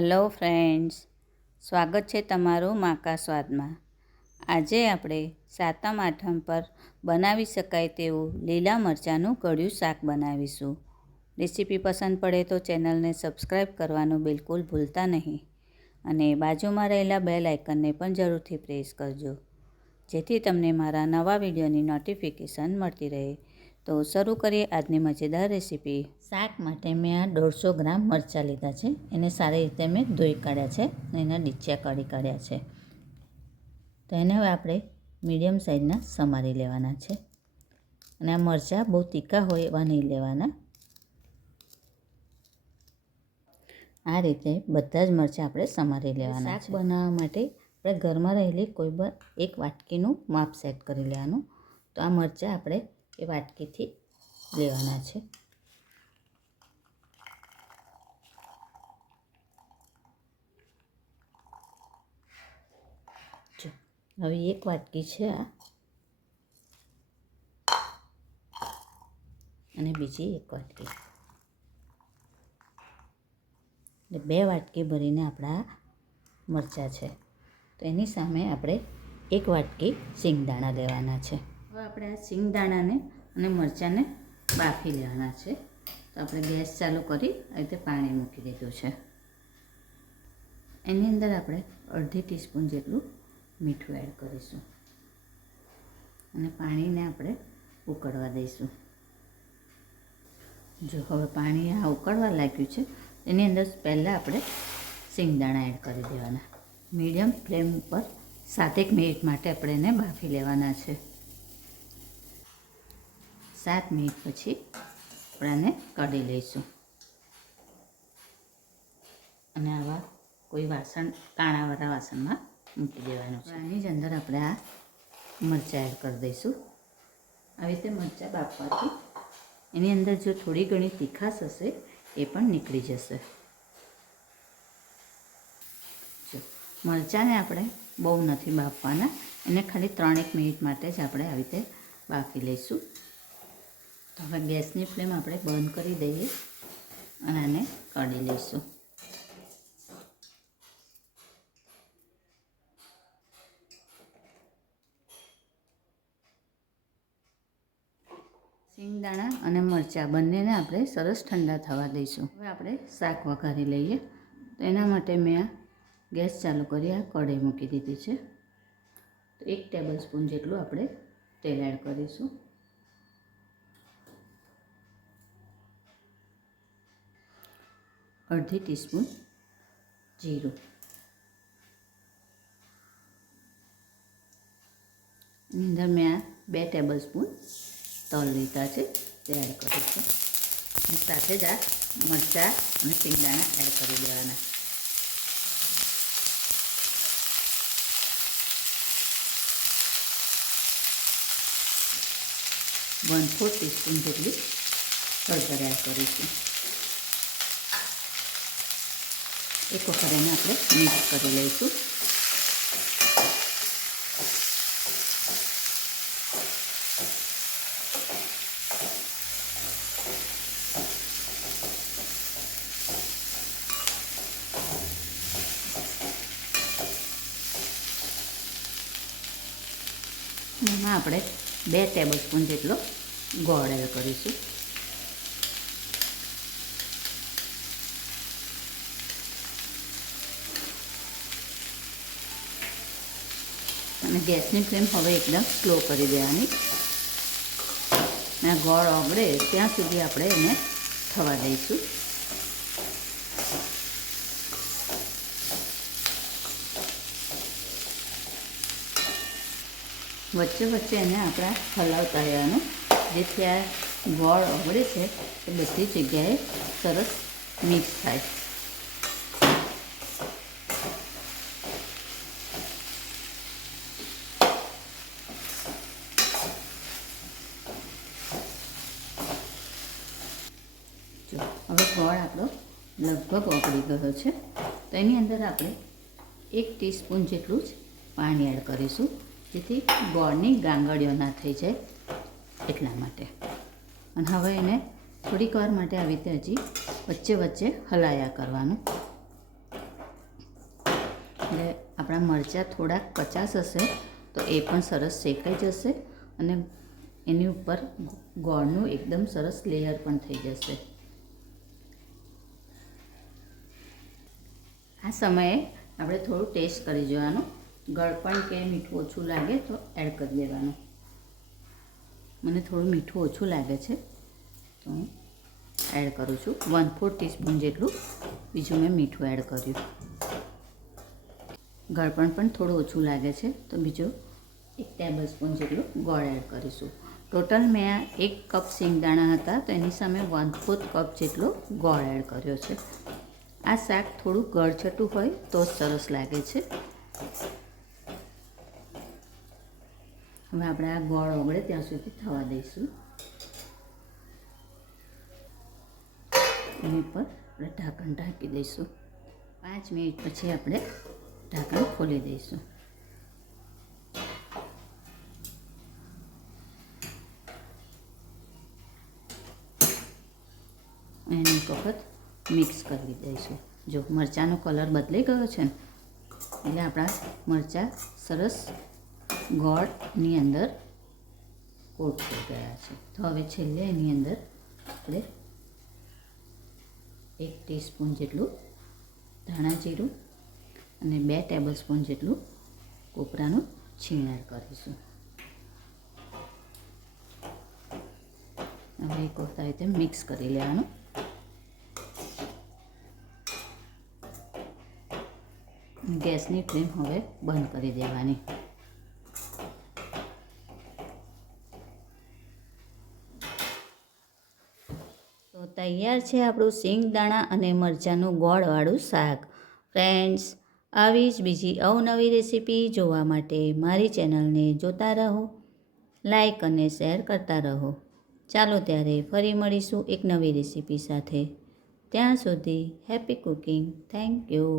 Hello friends, સ્વાગત છે તમારું માકા સ્વાદમાં। આજે આપણે સાતમ આઠમ પર બનાવી શકાય તેવું લીલા મરચાંનું કઢિયું શાક બનાવીશું। રેસીપી પસંદ પડે તો ચેનલને સબસ્ક્રાઈબ કરવાનું બિલકુલ ભૂલતા નહીં અને બાજુમાં રહેલા બેલ આઇકનને પણ જરૂરથી પ્રેસ કરજો, જેથી તમને મારા નવા વિડીયોની નોટિફિકેશન મળતી રહે। તો શરૂ કરીએ આજની મજેદાર રેસીપી। શાક માટે મેં આ 150 ગ્રામ મરચાં લીધા છે। એને સારી રીતે મેં ધોઈ કાઢ્યા છે અને એના ડીચિયા કાઢી કાઢ્યા છે। તો એને હવે આપણે મીડિયમ સાઇઝના સમારી લેવાના છે અને આ મરચાં બહુ તીખા હોય એવા નહીં લેવાના। આ રીતે બધા જ મરચાં આપણે સમારી લેવાના છે। શાક બનાવવા માટે આપણે ઘરમાં રહેલી કોઈ પણ એક વાટકીનું માપ સેટ કરી લેવાનું। તો આ મરચાં આપણે એ વાટકીથી લેવાના છે। હવે એક વાટકી છે આ અને બીજી એક વાટકી, એટલે 2 વાટકી ભરીને આપણા મરચાં છે। તો એની સામે આપણે એક વાટકી સિંગદાણા લેવાના છે। હવે આપણે આ સિંગદાણાને અને મરચાંને બાફી લેવાના છે। તો આપણે ગેસ ચાલુ કરી આવી રીતે પાણી મૂકી દીધું છે। એની અંદર આપણે અડધી ટીસ્પૂન જેટલું મીઠું એડ કરીશું અને પાણીને આપણે ઉકળવા દઈશું। જો હવે પાણી આ ઉકળવા લાગ્યું છે, એની અંદર પહેલાં આપણે સિંગદાણા એડ કરી દેવાના। મીડિયમ ફ્લેમ ઉપર 7 મિનિટ માટે આપણે એને બાફી લેવાના છે। 7 મિનિટ પછી આપણે આને કાઢી લઈશું અને આવા કોઈ વાસણ કાણાવાળા વાસણમાં મૂકી દેવાનું છે। આની જ અંદર આપણે આ મરચાં એડ કરી દઈશું। આવી રીતે મરચાં બાફવાથી એની અંદર જો થોડી ઘણી તીખાશ હશે એ પણ નીકળી જશે। જો મરચાંને આપણે બહુ નથી બાફવાના, એને ખાલી 3-1 મિનિટ માટે જ આપણે આવી રીતે બાફી લઈશું। તો હવે ગેસની ફ્લેમ આપણે બંધ કરી દઈએ અને આને કાઢી લઈશું। સિંગદાણા અને મરચાં બંનેને આપણે સરસ ઠંડા થવા દઈશું। હવે આપણે શાક વઘારી લઈએ। તો એના માટે મેં આ ગેસ ચાલુ કરી આ કઢાઈ મૂકી દીધી છે। તો 1 ટેબલ સ્પૂન જેટલું આપણે તેલ એડ કરીશું। અડધી ટીસ્પૂન જીરું, એની અંદર મેં આ 2 ટેબલ સ્પૂન તલ લીધા છે તે એડ કરીશું અને સાથે જ આ મરચાં અને સિંગદાણા એડ કરી દેવાના। 1/4 ટીસ્પૂન જેટલી હળદર એડ કરીશું। એક વખત એને આપણે મિક્સ કરી લઈશું। એમાં આપણે 2 ટેબલ સ્પૂન જેટલો ગોળ એડ કરીશું। અને ગેસની ફ્લેમ હવે એકદમ સ્લો કરી દેવાની અને ગોળ ઓગળે ત્યાં સુધી આપણે એને થવા દઈશું। વચ્ચે વચ્ચે એને આપણે હલાવતા રહેવાનું, જેથી આ ગોળ ઓગળે છે એ બધી જગ્યાએ સરસ મિક્સ થાય। જો હવે ગોળ આપણો લગભગ ઓગળી ગયો છે। તો એની અંદર આપણે 1 ટીસ્પૂન જેટલું જ પાણી એડ કરીશું, જેથી ગોળની ગાંગળીઓ ના થઈ જાય એટલા માટે। અને હવે એને થોડીક વાર માટે આવી રીતે હજી વચ્ચે વચ્ચે હલાયા કરવાનું। આપણા મરચાં થોડાક કચાશ હશે તો એ પણ સરસ શેકાઈ જશે અને એની ઉપર ગોળનું એકદમ સરસ લેયર પણ થઈ જશે. આ સમયે આપણે થોડું ટેસ્ટ કરી જોવાનું, ગળપણ કે મીઠું ઓછું લાગે તો એડ કરી દેવાનું. મને થોડું મીઠું ઓછું લાગે છે તો હું એડ કરું છું. 1/4 ટીસ્પૂન જેટલું બીજું મેં મીઠું એડ કર્યું. ગળપણ પણ થોડું ઓછું લાગે છે તો બીજું 1 ટેબલ સ્પૂન જેટલું ગોળ એડ કરીશું. ટોટલ મેં આ 1 કપ સિંગદાણા હતા તો એની સામે 1/4 કપ જેટલો ગોળ એડ કર્યો છે. આ શાક થોડું ગળચટું હોય તો સરસ લાગે છે. હવે આપણે આ ગોળ ઓગળે ત્યાં સુધી થવા દઈશું. એની પર આપણે ઢાંકણ ઢાંકી દઈશું. 5 મિનિટ પછી આપણે ઢાંકણ ખોલી દઈશું. એને એક વખત મિક્સ કરી દઈશું. જો મરચાંનો કલર બદલાઈ ગયો છે ને એટલે આપણા મરચાં સરસ ગોળની અંદર કોટ થઈ ગયા છે. તો હવે છેલ્લે એની અંદર આપણે 1 ટીસ્પૂન જેટલું ધાણા જીરું અને 2 ટેબલ સ્પૂન જેટલું કોપરાનું છીણ એડ કરીશું. હવે એક વખત આવી રીતે મિક્સ કરી લેવાનું. ગેસની ફ્લેમ હવે બંધ કરી દેવાની. તો તૈયાર છે આપણું સિંગદાણા અને મરચાંનું ગોળવાળું શાક. ફ્રેન્ડ્સ, આવી જ બીજી અવનવી રેસીપી જોવા માટે મારી ચેનલને જોતા રહો, લાઈક અને શેર કરતા રહો. ચાલો ત્યારે ફરી મળીશું એક નવી રેસીપી સાથે. ત્યાં સુધી હેપી કુકિંગ. Thank you.